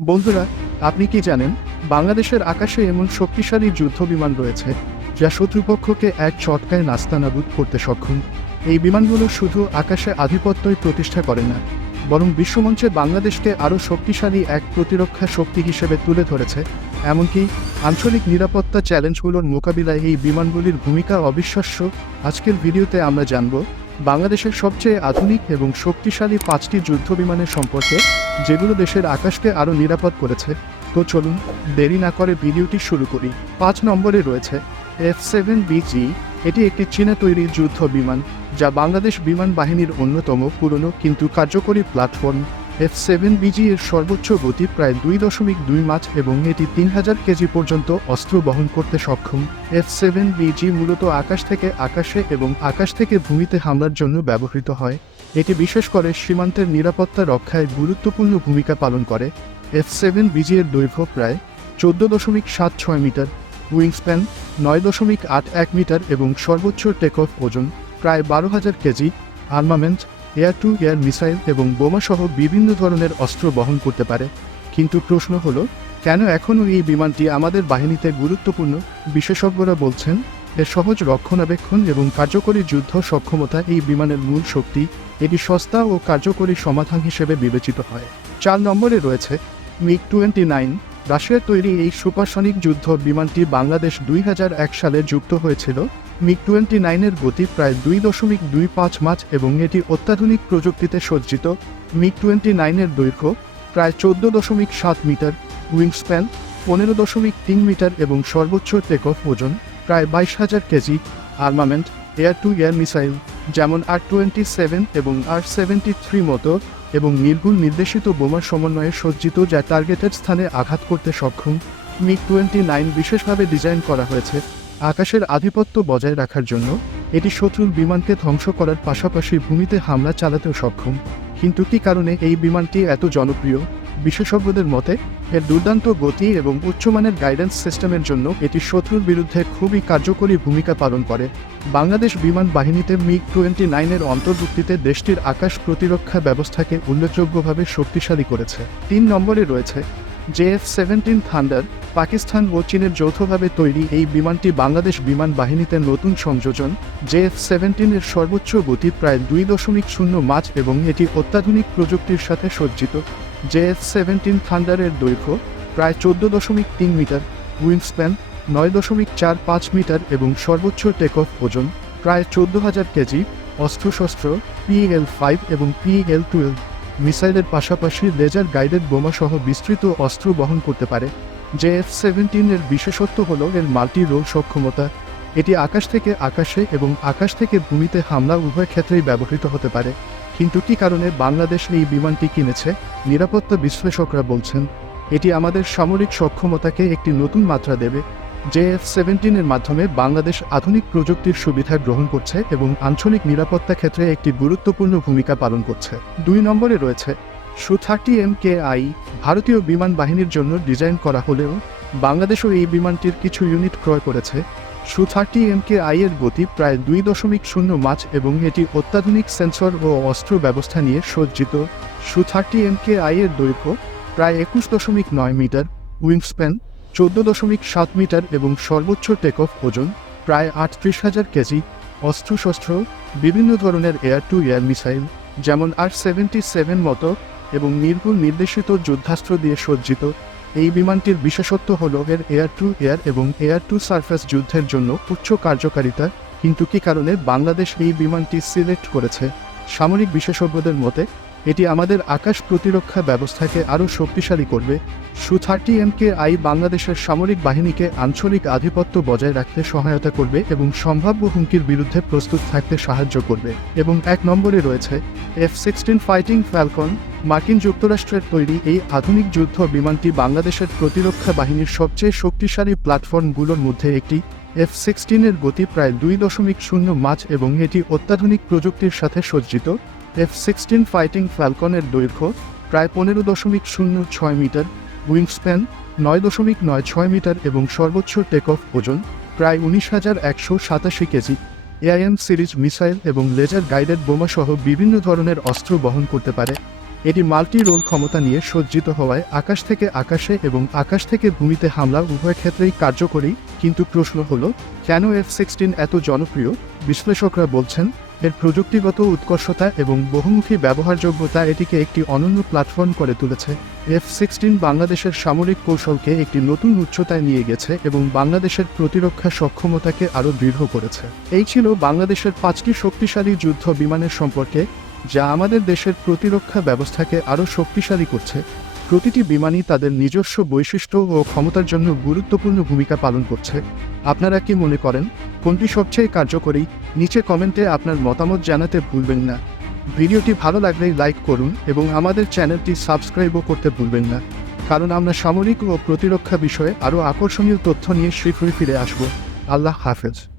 বন্ধুরা, আপনি কি জানেন, বাংলাদেশের আকাশে এমন শক্তিশালী যুদ্ধ বিমান রয়েছে, যা শত্রুপক্ষকে এক চটকায় নাস্তানাবুদ করতে সক্ষম। এই বিমানগুলো শুধু আকাশে আধিপত্যই প্রতিষ্ঠা করে না, বরং বিশ্বমঞ্চে বাংলাদেশকে আরও শক্তিশালী এক প্রতিরক্ষা শক্তি হিসেবে তুলে ধরেছে, এমনকি আঞ্চলিক নিরাপত্তা চ্যালেঞ্জগুলোর মোকাবিলায় এই বিমানগুলির ভূমিকা অবিশ্বাস্য। আজকের ভিডিওতে আমরা জানব বাংলাদেশের সবচেয়ে আধুনিক এবং শক্তিশালী পাঁচটি যুদ্ধ বিমানের সম্পর্কে, যেগুলো দেশের আকাশকে আরও নিরাপদ করেছে। তো চলুন, দেরি না করে ভিডিওটি শুরু করি। পাঁচ নম্বরে রয়েছে এফ সেভেন বিজি এটি একটি চীনা তৈরি যুদ্ধ বিমান, যা বাংলাদেশ বিমান বাহিনীর অন্যতম পুরনো কিন্তু কার্যকরী প্ল্যাটফর্ম। এফ সেভেন বিজি এর সর্বোচ্চ গতি প্রায় দুই দশমিক দুই মাছ এবং এটি তিন হাজার কেজি পর্যন্ত অস্ত্র বহন করতে সক্ষম। এফ সেভেন বিজি মূলত আকাশ থেকে আকাশে এবং আকাশ থেকে ভূমিতে হামলার জন্য ব্যবহৃত হয়। এটি বিশেষ করে সীমান্তের নিরাপত্তা রক্ষায় গুরুত্বপূর্ণ ভূমিকা পালন করে। এফ সেভেন বিজি এর দৈর্ঘ্য প্রায় চোদ্দ দশমিক সাত ছয় মিটার উইংস্প্যান নয় দশমিক আট এক মিটার এবং সর্বোচ্চ টেক অফ ওজন প্রায় বারো হাজার KG armament air to air missile এবং বোমাসহ বিভিন্ন ধরনের অস্ত্র বহন করতে পারে। কিন্তু প্রশ্ন হলো, কেন এখনও এই বিমানটি আমাদের বাহিনীতে গুরুত্বপূর্ণ? বিশেষজ্ঞরা বলছেন, এর সহজ রক্ষণাবেক্ষণ এবং কার্যকরী যুদ্ধ সক্ষমতা এই বিমানের মূল শক্তি। এটি সস্তা ও কার্যকরী সমাধান হিসেবে বিবেচিত হয়। চার নম্বরে রয়েছে মিগ টোয়েন্টি নাইন। রাশিয়ার তৈরি এই সুপারসনিক যুদ্ধ বিমানটি বাংলাদেশ দুই হাজার এক সালে যুক্ত হয়েছিল। মিগ টোয়েন্টি নাইনের গতি প্রায় দুই দশমিক দুই পাঁচ মাছ এবং এটি অত্যাধুনিক প্রযুক্তিতে সজ্জিত। মিগ টোয়েন্টি নাইনের দৈর্ঘ্য প্রায় চোদ্দ দশমিক সাত মিটার, উইংস্প্যান পনেরো দশমিক তিন মিটার এবং সর্বোচ্চ টেক অফ ওজন প্রায় বাইশ হাজার KG. Armament air to air missile যেমন আর টোয়েন্টি সেভেন এবং আর সেভেন্টি থ্রি মতো এবং নির্ভুল নির্দেশিত বোমার সমন্বয়ে সজ্জিত যা টার্গেটের স্থানে আঘাত করতে সক্ষম। মিগ টোয়েন্টি নাইন বিশেষভাবে ডিজাইন করা হয়েছে। আকাশের আধিপত্য বজায় রাখার জন্য এটি শত্রুর বিমানকে ধ্বংস করার পাশাপাশি ভূমিতে হামলা চালাতেও সক্ষম। কিন্তু কী কারণে এই বিমানটি এত জনপ্রিয়? বিশেষজ্ঞদের মতে, এর দুর্দান্ত গতি এবং উচ্চমানের গাইডেন্স সিস্টেমের জন্য এটি শত্রুর বিরুদ্ধে খুবই কার্যকরী ভূমিকা পালন করে। বাংলাদেশ বিমান বাহিনীতে মিগ টোয়েন্টি নাইনের অন্তর্ভুক্তিতে দেশটির আকাশ প্রতিরক্ষা ব্যবস্থাকে উল্লেখযোগ্যভাবে শক্তিশালী করেছে। তিন নম্বরে রয়েছে জেএফ সেভেন্টিন থান্ডার পাকিস্তান ও চীনের যৌথভাবে তৈরি এই বিমানটি বাংলাদেশ বিমান বাহিনীতে নতুন সংযোজন। জেএফ সেভেন্টিনের সর্বোচ্চ গতি প্রায় দুই দশমিক শূন্য মাছ এবং এটি অত্যাধুনিক প্রযুক্তির সাথে সজ্জিত। জেএফ সেভেন্টিন থান্ডারের দৈর্ঘ্য প্রায় চোদ্দ দশমিক তিন মিটার উইংস্প্যান নয় দশমিক চার পাঁচ মিটার এবং সর্বোচ্চ টেক অফ ওজন প্রায় চোদ্দ হাজার কেজি, অস্ত্রশস্ত্র পিএল ফাইভ এবং পিএল টুয়েলভ। মিসাইলের পাশাপাশি লেজার গাইডেড বোমাসহ বিস্তৃত অস্ত্র বহন করতে পারে জে এফ সেভেন্টিনের বিশেষত্ব হল এর মাল্টি রোল সক্ষমতা। এটি আকাশ থেকে আকাশে এবং আকাশ থেকে ভূমিতে হামলা উভয় ক্ষেত্রেই ব্যবহৃত হতে পারে। কিন্তু কী কারণে বাংলাদেশ এই বিমানটি কিনেছে, নিরাপত্তা বিশ্লেষকরা বলছেন, এটি আমাদের সামরিক সক্ষমতাকে একটি নতুন মাত্রা দেবে জে এফ সেভেন্টিনের মাধ্যমে বাংলাদেশ আধুনিক প্রযুক্তির সুবিধা গ্রহণ করছে এবং আঞ্চলিক নিরাপত্তা ক্ষেত্রে একটি গুরুত্বপূর্ণ ভূমিকা পালন করছে। দুই নম্বরে রয়েছে, সু থার্টি এম কে আই ভারতীয় বিমান বাহিনীর জন্য ডিজাইন করা হলেও বাংলাদেশও এই বিমানটির কিছু ইউনিট ক্রয় করেছে। সু থার্টি এম কে আই এর গতি প্রায় দুই দশমিক শূন্য মাছ এবং এটি অত্যাধুনিক সেন্সর ও অস্ত্র ব্যবস্থা নিয়ে সজ্জিত। সু থার্টি এম কে আই এর দৈর্ঘ্য প্রায় একুশ দশমিক নয় মিটার, উইংস্প্যান চোদ্দ দশমিক সাত মিটার এবং সর্বোচ্চ টেক অফ ওজন প্রায় আটত্রিশ হাজার কেজি, অস্ত্রশস্ত্র, বিভিন্ন ধরনের এয়ার টু এয়ার মিসাইল যেমন আর সেভেন্টি সেভেন মতো এবং নির্ভুল নির্দেশিত যুদ্ধাস্ত্র দিয়ে সজ্জিত। এই বিমানটির বিশেষত্ব হল এর এয়ার টু এয়ার এবং এয়ার টু সারফেস যুদ্ধের জন্য উচ্চ কার্যকারিতা, কিন্তু কী কারণে বাংলাদেশ এই বিমানটি সিলেক্ট করেছে? সামরিক বিশেষজ্ঞদের মতে এটি আমাদের আকাশ প্রতিরক্ষা ব্যবস্থাকে আরও শক্তিশালী করবে। সু থার্টি এমকে আই বাংলাদেশের সামরিক বাহিনীকে আঞ্চলিক আধিপত্য বজায় রাখতে সহায়তা করবে এবং সম্ভাব্য হুমকির বিরুদ্ধে প্রস্তুত থাকতে সাহায্য করবে। এবং এক নম্বরে রয়েছে, এফ সিক্সটিন ফাইটিং ফ্যালকন, মার্কিন যুক্তরাষ্ট্রের তৈরি এই আধুনিক যুদ্ধ বিমানটি বাংলাদেশের প্রতিরক্ষা বাহিনীর সবচেয়ে শক্তিশালী প্ল্যাটফর্মগুলোর মধ্যে একটি। এফ সিক্সটিনের গতি প্রায় দুই দশমিক শূন্য মাছ এবং এটি অত্যাধুনিক প্রযুক্তির সাথে সজ্জিত। এফ সিক্সটিন ফাইটিং ফ্যালকনের দৈর্ঘ্য প্রায় পনেরো দশমিক শূন্য ছয় মিটার উইংস্প্যান নয় দশমিক নয় ছয় মিটার এবং সর্বোচ্চ টেক অফ ওজন প্রায় উনিশ হাজার একশো সাতাশি কেজি। এআইএম সিরিজ মিসাইল এবং লেজার গাইডেড বোমাসহ বিভিন্ন ধরনের অস্ত্র বহন করতে পারে। এটি মাল্টি রোল ক্ষমতা নিয়ে সজ্জিত হওয়ায় আকাশ থেকে আকাশে এবং আকাশ থেকে ভূমিতে হামলা উভয় ক্ষেত্রেই কার্যকরী, কিন্তু প্রশ্ন হলো, কেন এফ সিক্সটিন এত জনপ্রিয়? বিশ্লেষকরা বলছেন এর প্রযুক্তিগত উৎকর্ষতা এবং বহুমুখী ব্যবহারযোগ্যতা এটিকে একটি অনন্য প্ল্যাটফর্ম করে তুলেছে। এফ সিক্সটিন বাংলাদেশের সামরিক কৌশলকে একটি নতুন উচ্চতায় নিয়ে গেছে এবং বাংলাদেশের প্রতিরক্ষা সক্ষমতাকে আরও দৃঢ় করেছে। এই ছিল বাংলাদেশের পাঁচটি শক্তিশালী যুদ্ধ বিমানের সম্পর্কে, যা আমাদের দেশের প্রতিরক্ষা ব্যবস্থাকে আরও শক্তিশালী করছে। প্রতিটি বিমানই তাদের নিজস্ব বৈশিষ্ট্য ও ক্ষমতার জন্য গুরুত্বপূর্ণ ভূমিকা পালন করছে। আপনারা কি মনে করেন? কোনটি সবচেয়ে কার্যকরী, নিচে কমেন্টে আপনার মতামত জানাতে ভুলবেন না। ভিডিওটি ভালো লাগলে লাইক করুন এবং আমাদের চ্যানেলটি সাবস্ক্রাইবও করতে ভুলবেন না। কারণ আমরা সামরিক ও প্রতিরক্ষা বিষয়ে আরও আকর্ষণীয় তথ্য নিয়ে শীঘ্রই ফিরে আসব। আল্লাহ হাফেজ।